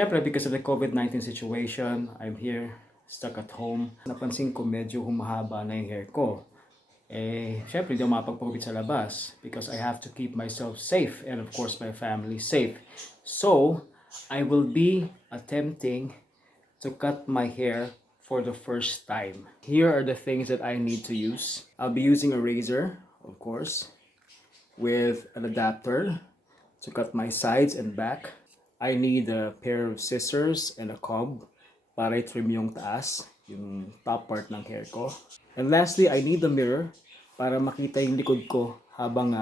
Syempre, because of the COVID-19 situation, I'm here, stuck at home. Napansin ko medyo humahaba na yung hair ko. Syempre, hindi ako makapagpagupit sa labas because I have to keep myself safe and of course my family safe. So, I will be attempting to cut my hair for the first time. Here are the things that I need to use. I'll be using a razor, of course, with an adapter to cut my sides and back. I need a pair of scissors and a comb para i-trim yung taas, yung top part ng hair ko. And lastly, I need a mirror para makita yung likod ko habang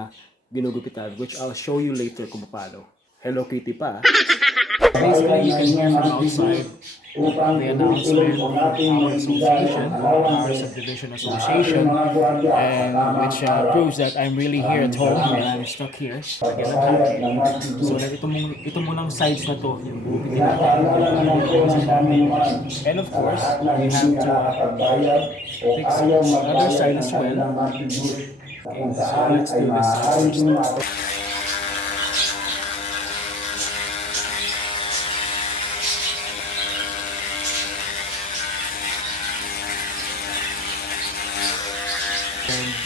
ginugupitan, which I'll show you later kung paano. Hello Kitty pa. Basically, you can hear from outside the announcement from our association, our subdivision association, and which proves that I'm really here at home and I'm stuck here. Again, I'm happy. So, ito munang sides na to, yung bubukitin natin. And of course, we have to fix the other side as well. Okay, so let's do this first.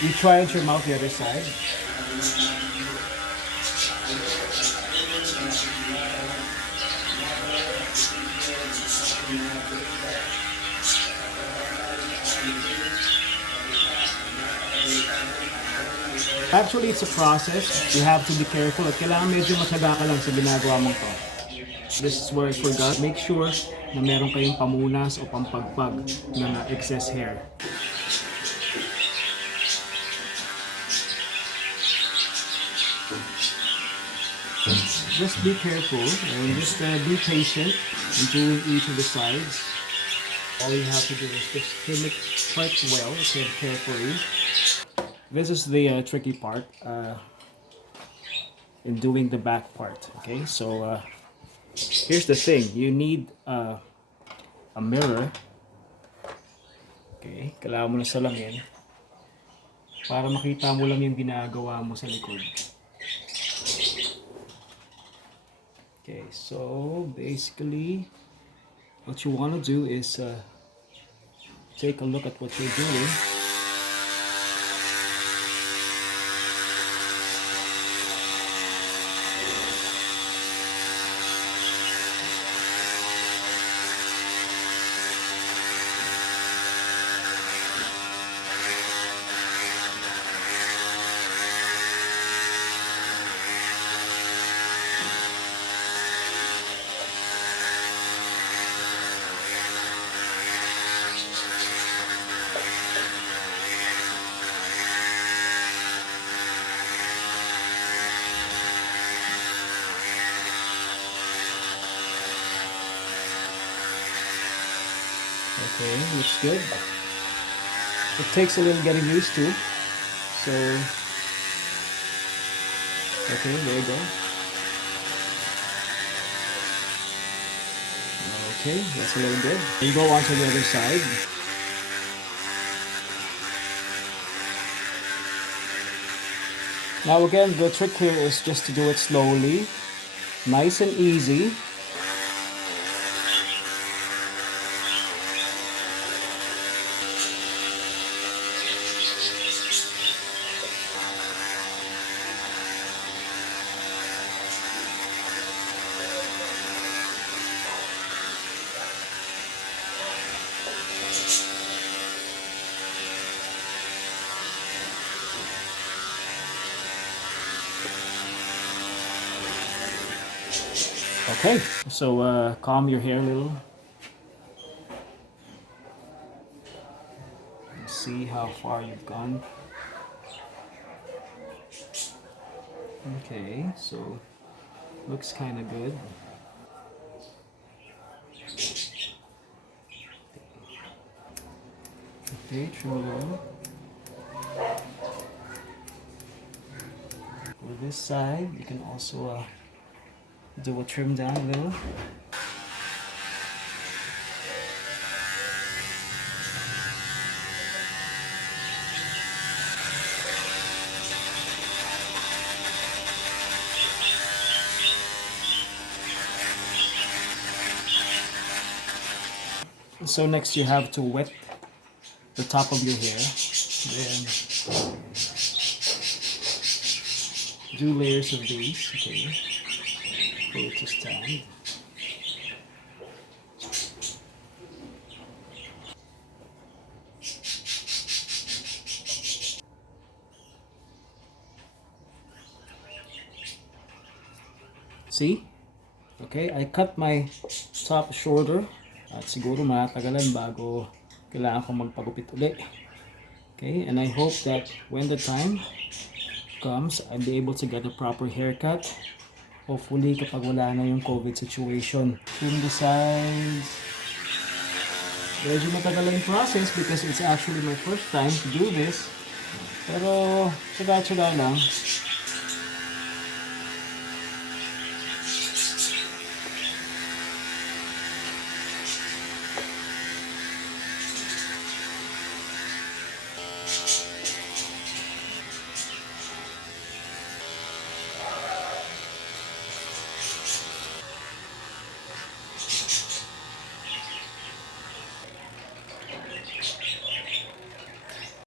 You try and trim out the other side. Actually, it's a process. You have to be careful at kailangan medyo matyaga ka lang sa ginagawa mong to. This is where I forgot. Make sure na meron kayong pamunas o pampagpag ng excess hair. Just be careful and just be patient in doing each of the sides. All you have to do is just trim it quite well, okay, carefully. This is the tricky part in doing the back part. Okay, so here's the thing: you need a mirror. Okay, kailangan mo na salangin para makita mo lang yung ginagawa mo sa likod. Okay, so basically what you want to do is take a look at what you're doing. Okay, looks good. It takes a little getting used to. So, okay, there you go. Okay, that's a little good. You go on to the other side. Now again, the trick here is just to do it slowly, nice and easy. Okay, so comb your hair a little. See how far you've gone. Okay, so looks kind of good. Okay, trim a little. For this side, you can also do a trim down a little. So next you have to wet the top of your hair. Then do layers of these. Okay. Put it to stand. See? Okay, I cut my top shorter at siguro matagalan bago kailangan ko magpagupit uli. Okay, and I hope that when the time comes, I'll be able to get a proper haircut. Hopefully, kapag wala na yung COVID situation. Trim the sides. Medyo matagal yung process because it's actually my first time to do this. Pero, tsaga-tsaga lang.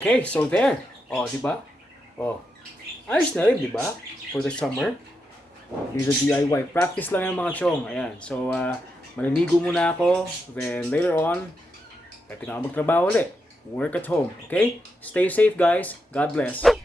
Okay, so there. Oh, di ba? Oh. Ayos na rin, di ba? For the summer. These are DIY. Practice lang yung mga chong. Ayan. So, maliligo muna ako. Then, later on, pwede na ako magtrabaho ulit. Work at home. Okay? Stay safe, guys. God bless.